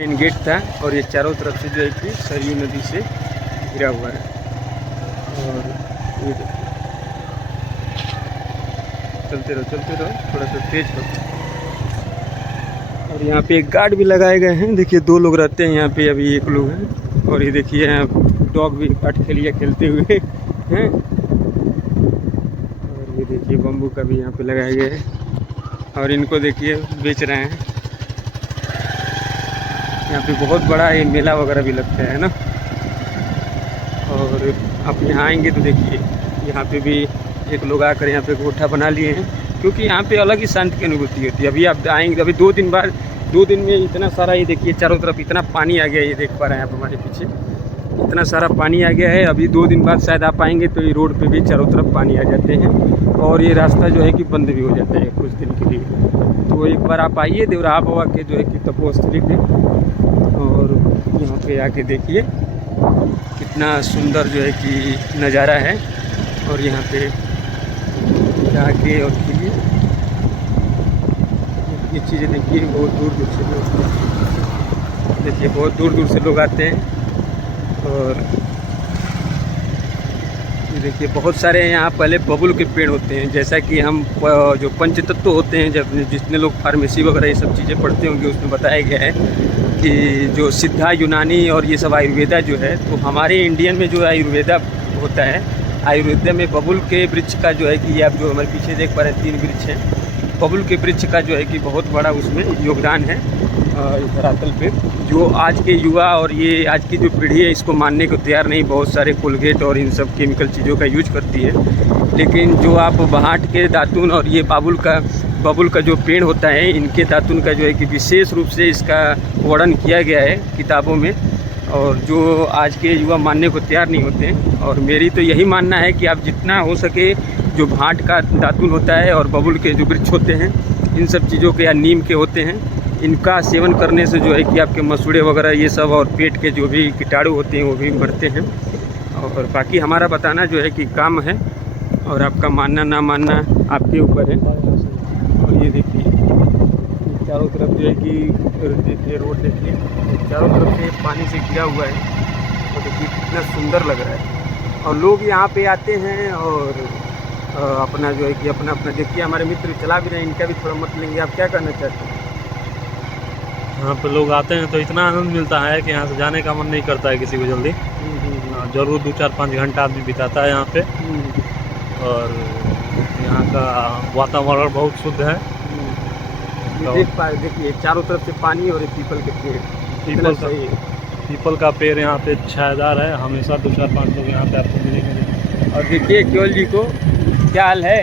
Main gate था और ये चारों तरफ से जो है कि सरयू नदी से घिरा हुआ है। और ये चलते रहो थोड़ा सा तेज हो। और यहाँ पे एक गार्ड भी लगाए गए हैं। देखिए 2 लोग रहते हैं यहाँ पे, अभी 1 लोग हैं। और ये देखिए यहाँ डॉग भी अटखेलिया खेलते हुए हैं। और ये देखिए बम्बू का भी यहाँ पे लगाए गए हैं और इनको देखिए बेच रहे हैं। यहाँ पे बहुत बड़ा ये मेला वगैरह भी लगता है ना। और आप यहाँ आएंगे तो देखिए यहाँ पे भी एक लोग आकर यहाँ पे गोठा बना लिए हैं, क्योंकि यहाँ पे अलग ही शांति की अनुभूति होती है। अभी आप आएंगे, अभी 2 दिन बाद 2 दिन में इतना सारा, ये देखिए चारों तरफ इतना पानी आ गया है। ये देख पा रहे हैं आप हमारे पीछे इतना सारा पानी आ गया है। अभी 2 दिन बाद शायद आप आएंगे तो ये रोड पे भी चारों तरफ पानी आ जाते हैं और ये रास्ता जो है कि बंद भी हो जाता है कुछ दिन के लिए। तो एक बार आप आइए देवराहा बाबा के जो है कि तपोस्थली पे, और यहाँ पे आके देखिए कितना सुंदर जो है कि नज़ारा है। और यहाँ पे आके और देखिए ये चीज़ें देखिए, बहुत दूर दूर से लोग, देखिए बहुत दूर दूर से लोग आते हैं। और ये देखिए बहुत सारे यहाँ पहले बबुल के पेड़ होते हैं, जैसा कि हम जो पंचतत्व होते हैं, जब जितने लोग फार्मेसी वगैरह ये सब चीज़ें पढ़ते होंगे उसमें बताया गया है कि जो सिद्धा, यूनानी और ये सब आयुर्वेदा जो है, तो हमारे इंडियन में जो आयुर्वेदा होता है, आयुर्वेदा में बबुल के वृक्ष का जो है कि ये आप जो हमारे पीछे देख पा रहे हैं 3 वृक्ष हैं, बबुल के वृक्ष का जो है कि बहुत बड़ा उसमें योगदान है इस धरातल पे। जो आज के युवा और ये आज की जो पीढ़ी है इसको मानने को तैयार नहीं, बहुत सारे कोलगेट और इन सब केमिकल चीज़ों का यूज करती है। लेकिन जो आप बहाट के दातुन और ये बबुल का जो पेड़ होता है, इनके दातुन का जो है कि विशेष रूप से इसका वर्णन किया गया है किताबों में, और जो आज के युवा मानने को तैयार नहीं होते हैं। और मेरी तो यही मानना है कि आप जितना हो सके जो भाट का दातुन होता है और बबुल के जो वृक्ष होते हैं, इन सब चीज़ों के या नीम के होते हैं, इनका सेवन करने से जो है कि आपके मसूड़े वगैरह ये सब और पेट के जो भी कीटाणु होते हैं वो भी मरते हैं। और बाकी हमारा बताना जो है कि काम है, और आपका मानना ना मानना आपके ऊपर है। और ये देखिए चारों तरफ जो है कि देखिए रोड, देखिए चारों तरफ से पानी से घिरा हुआ है और देखिए कितना सुंदर लग रहा है। और लोग यहाँ पे आते हैं और अपना जो है कि अपना देखिए हमारे मित्र चला भी रहे हैं, इनका भी थोड़ा मत लेंगे। आप क्या करना चाहते हैं? यहाँ पे लोग आते हैं तो इतना आनंद मिलता है कि यहाँ से जाने का मन नहीं करता है किसी को जल्दी। ज़रूर 2-4-5 घंटा आदमी बिताता है यहाँ पे। और यहाँ का वातावरण बहुत शुद्ध है। देख पाए, देखिए चारों तरफ से पानी और एक पीपल के पेड़, पीपल का पेड़ यहाँ पे छायादार है, हमेशा 2-4-5 लोग यहाँ पे आपको मिलेंगे। और देखिए केवल जी को क्या हाल है।